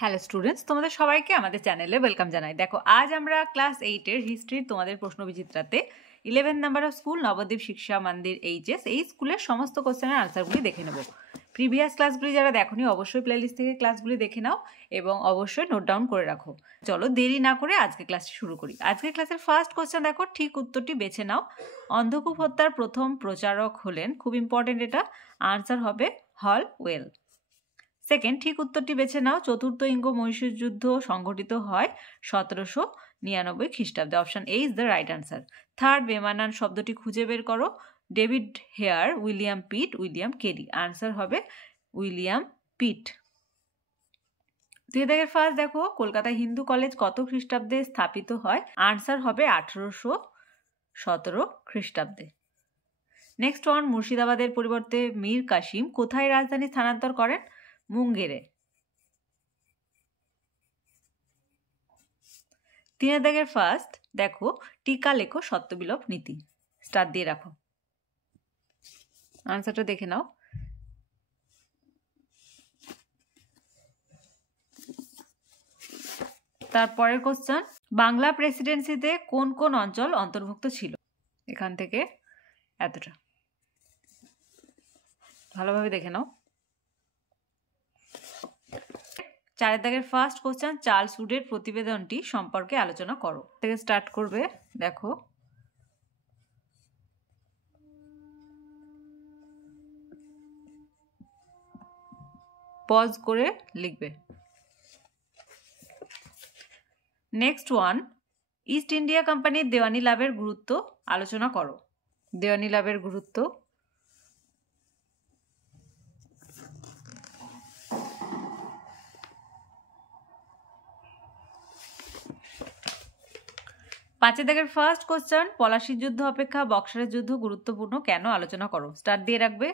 Hello students, তোমাদের সবাইকে আমাদের চ্যানেলে ওয়েলকাম জানাই। দেখো, আজ আমরা ক্লাস 8-এর হিস্ট্রির তোমাদের প্রশ্নবিচিত্রাতে 11 নাম্বার অফ স্কুল নবদ্বীপ শিক্ষা মন্দির এইচএস এই স্কুলের সমস্ত কোশ্চেনের আনসারগুলি দেখে নেব। প্রিভিয়াস ক্লাসগুলি যারা দেখোনি অবশ্যই প্লেলিস্ট থেকে ক্লাসগুলি দেখে নাও এবং অবশ্যই নোট ডাউন করে রাখো। চলো দেরি না করে আজকে ক্লাসটি শুরু করি। আজকের ক্লাসের ফার্স্ট কোশ্চেন দেখো, ঠিক উত্তরটি বেছে নাও। অন্ধকূপ হত্যার প্রথম প্রচারক হলেন, খুব ইম্পর্টেন্ট এটা, আনসার হবে হলওয়েল। সেকেন্ড, ঠিক উত্তরটি বেছে নাও। চতুর্থ ইঙ্গ মহীশূর যুদ্ধ সংঘটিত হয় 1799 খ্রিস্টাব্দে। Option A is the right answer. Third, বেমানান শব্দটি খুঁজে বের করো। David Hare, William Pitt, William Carey. Answer হবে উইলিয়াম পিট। দুই ফার্স্ট দেখো, কলকাতা হিন্দু কলেজ কত খ্রিস্টাব্দে স্থাপিত হয়? আনসার হবে 1817 খ্রিস্টাব্দে। নেক্সট ওয়ান, মুর্শিদাবাদের পরিবর্তে মীর কাসিম কোথায় রাজধানী স্থানান্তর করেন? মুঙ্গেরে। তিনের ফার্স্ট দেখো, টিকা লেখো সত্যবিলোপ নীতি। স্টার দিয়ে রাখো। আনসারটা দেখে নাও। তারপরের কোশ্চেন, বাংলা প্রেসিডেন্সিতে কোন কোন অঞ্চল অন্তর্ভুক্ত ছিল? এখান থেকে এতটা ভালোভাবে দেখে নাও। চারের ফার্স্ট কোশ্চেন, চার্লস উডের প্রতিবেদনটি সম্পর্কে আলোচনা করো। থেকে স্টার্ট করবে। দেখো, পজ করে লিখবে। নেক্সট ওয়ান, ইস্ট ইন্ডিয়া কোম্পানির দেওয়ানি লাভের গুরুত্ব আলোচনা করো। দেওয়ানি লাভের গুরুত্ব। পাঁচের ফার্স্ট কোশ্চেন, পলাশির যুদ্ধ অপেক্ষা বক্সারের যুদ্ধ গুরুত্বপূর্ণ, কেন? আলোচনা করো। স্টার দিয়ে রাখবে।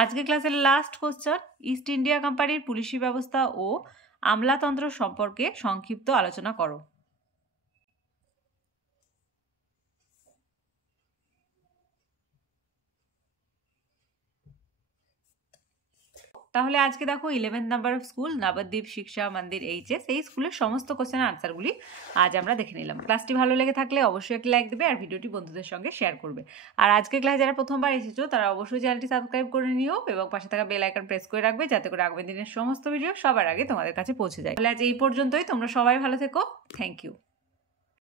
আজকে ক্লাসের লাস্ট কোশ্চেন, ইস্ট ইন্ডিয়া কোম্পানির পুলিশি ব্যবস্থা ও আমলাতন্ত্র সম্পর্কে সংক্ষিপ্ত আলোচনা করো। তাহলে আজকে দেখো 11 নাম্বার অফ স্কুল নবদ্বীপ শিক্ষা মন্দির এইচএস এই স্কুলের সমস্ত কোশ্চেনের আনসারগুলি আজ আমরা দেখে নিলাম। ক্লাসটি ভালো লেগে থাকলে অবশ্যই একটি লাইক দেবে আর ভিডিওটি বন্ধুদের সঙ্গে শেয়ার করবে। আর আজকে ক্লাসে যারা প্রথমবার এসেছো তারা অবশ্যই চ্যানেলটি সাবস্ক্রাইব করে নিও এবং পাশে থাকা বেল আইকন প্রেস করে রাখবে যাতে করে আগামী দিনের সমস্ত ভিডিও সবার আগে তোমাদের কাছে পৌঁছে যায়। তাহলে আজ এই পর্যন্তই। তোমরা সবাই ভালো থেকো। Thank you.